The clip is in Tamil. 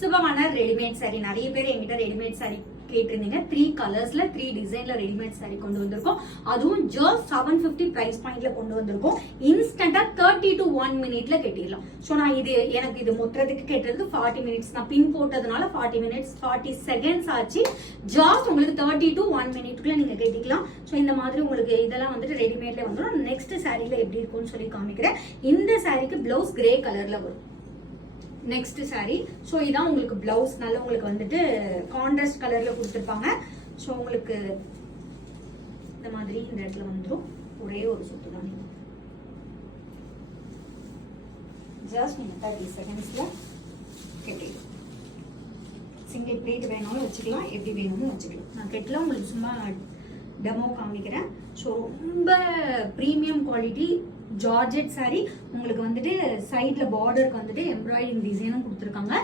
சுபமான ரெடிமேட் சாரி. நிறைய பேர் என்கிட்ட ரெடிமேட் சாரி கேட்டிருந்தீங்க. 3 கலர்ஸ்ல 3 டிசைன்ல ரெடிமேட் சாரி கொண்டு வந்திருக்கோம். அதுவும் ஜஸ்ட் 750 பிரைஸ் பாயிண்ட்ல கொண்டு வந்திருக்கோம். இன்ஸ்டன்டா 30 to 1 மினிட்ல கட்டிடலாம். ஸோ நான் எனக்கு இது மொத்தத்துக்கு கேட்டது 40 மினிட்ஸ். நான் பின் போட்டதுனால 40 மினிட்ஸ் 40 செகண்ட்ஸ் ஆச்சு. ஜஸ்ட் உங்களுக்கு 30 to 1 மினிட்குள்ள நீங்க கட்டிக்கலாம். ஸோ இந்த மாதிரி உங்களுக்கு இதெல்லாம் வந்துட்டு ரெடிமேட்ல வந்துடும். நெக்ஸ்ட் சாரியில எப்படி இருக்கும்னு சொல்லி காமிக்கிறேன். இந்த சாரிக்கு பிளவுஸ் கிரே கலர்ல வரும். Next sorry. ஸோ இதான் உங்களுக்கு பிளவுஸ். நல்லா உங்களுக்கு வந்துட்டு கான்ட்ராஸ்ட் கலர்ல கொடுத்துருப்பாங்க. ஸோ உங்களுக்கு இந்த மாதிரி இந்த இடத்துல வந்துடும். ஒரே ஒரு சுத்து தான். ஜஸ்ட் நீங்க 30 செகண்ட்ஸ்ல கட்டிடும். சிங்கிள் பிளேட் வேணாலும் வச்சுக்கலாம், எப்படி வேணுமோ வச்சுக்கலாம். நான் கெட்டல உங்களுக்கு சும்மா டெமோ காமிக்கிறேன். ஸோ ரொம்ப ப்ரீமியம் குவாலிட்டி ஜார்ஜெட் சாரி. உங்களுக்கு வந்துட்டு சைட்ல பார்டருக்கு வந்துட்டு எம்ப்ராய்டிங் டிசைனும் கொடுத்துருக்காங்க.